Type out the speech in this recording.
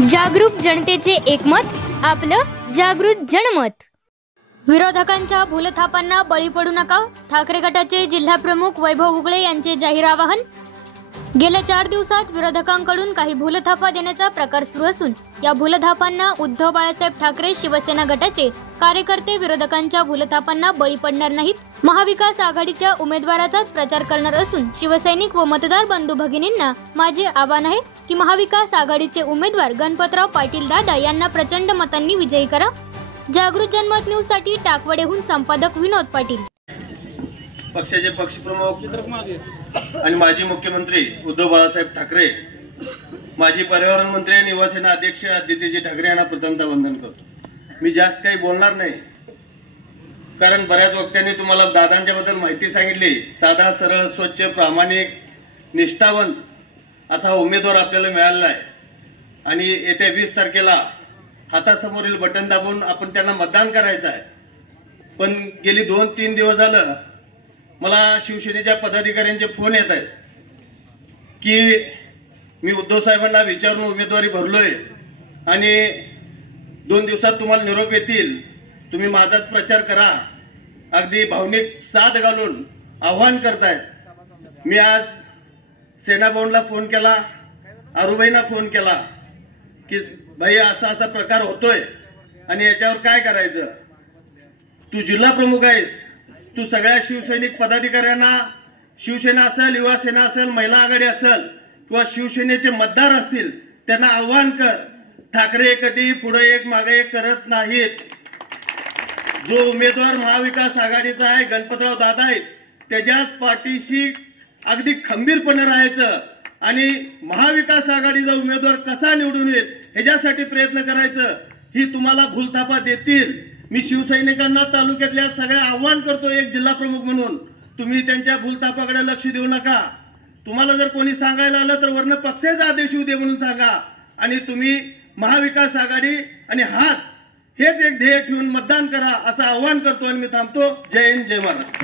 जागरूक जनतेचे एकमत, आपलं जागृत जनमत। विरोधकांच्या भूलथापांना बळी पडू नका, ठाकरे गटाचे जिल्हा प्रमुख वैभव उगळे यांचे जाहीर आवाहन। गेल्या 4 दिवसात विरोधकांकडून काही भूलथापा देण्याचा प्रकार सुरू असून या भूलथापांना उद्धव बाळासाहेब ठाकरे शिवसेना गटाचे कार्यकर्ते विरोधकांच्या भूलथापांना बळी पडणार नाहीत। महाविकास आघाडीच्या उमेदवाराचाच प्रचार करणार असून शिवसैनिक व मतदार बंधू भगिनींना माझे आवाहन आहे की महाविकास आघाडीचे उमेदवार गणपतराव पाटील दादा यांना प्रचंड मतांनी विजयी करा। जागृत जनमत न्यूज साठी टाकवडेहून संपादक विनोद पाटील। पक्षाचे पक्षप्रमुख आणि माजी मुख्यमंत्री उद्धव बाळासाहेब ठाकरे, माजी पर्यावरण मंत्री आणि युवासेना अध्यक्ष आदित्यजी ठाकरे यांना प्रथमतः वंदन करतो। मी जास्त काही बोलणार नाही, कारण बऱ्याच वक्त्यांनी तुम्हाला दादांच्या बद्दल माहिती सांगितली। साधा, सरळ, स्वच्छ, प्रामाणिक, निष्ठावंत असा उमेदवार आपल्याला मिळालेला आहे आणि येत्या 20 तारखेला हातासमोरील बटन दाबून आपण त्यांना मतदान करायचं आहे। पण गेली 2-3 दिवस झालं मला शिवसेनेच्या पदाधिकाऱ्यांचे फोन येत आहेत की मी उद्धव साहेबांना विचारून उमेदवारी भरलोय आणि 2 दिवसात तुम्हाला निरोप येतील, तुम्ही माझाच प्रचार करा, अगदी भावनिक साथ घालून आव्हान करतायत। मी आज सेना भवनला फोन केला, आरुबाईंना फोन केला की भाई असा प्रकार होतोय आणि याच्यावर काय करायचं। तू जिल्हा प्रमुख आहेस, तू सगळ्या शिवसैनिक पदाधिकाऱ्यांना, शिवसेना असेल, युवासेना असेल, महिला आघाडी असेल किंवा शिवसेनेचे मतदार असतील, त्यांना आव्हान कर, ठाकरे कधी पुढे एक मागे एक करत नाहीत। जो उमेदवार महाविकास आघाडीचा आहे, गणपतराव दादा आहेत, त्याच्याच पाठीशी अगदी खंबीरपणे राहायचं आणि महाविकास आघाडीचा उमेदवार कसा निवडून येईल ह्याच्यासाठी प्रयत्न करायचं। ही तुम्हाला भूलथापा देतील। मी शिवसैनिकांना तालुक्यातल्या सगळ्या आव्हान करतो, एक जिल्हा प्रमुख म्हणून तुम्ही त्यांच्या भूलथापाकडे लक्ष देऊ नका। तुम्हाला जर कोणी सांगायला आलं तर वर्ण पक्षाचा आदेश येऊ दे म्हणून सांगा आणि तुम्ही महाविकास आघाडी आणि हात हेच एक ध्येय ठेवून मतदान करा असं आव्हान करतो आणि मी थांबतो। जय हिंद, जय महाराष्ट्र।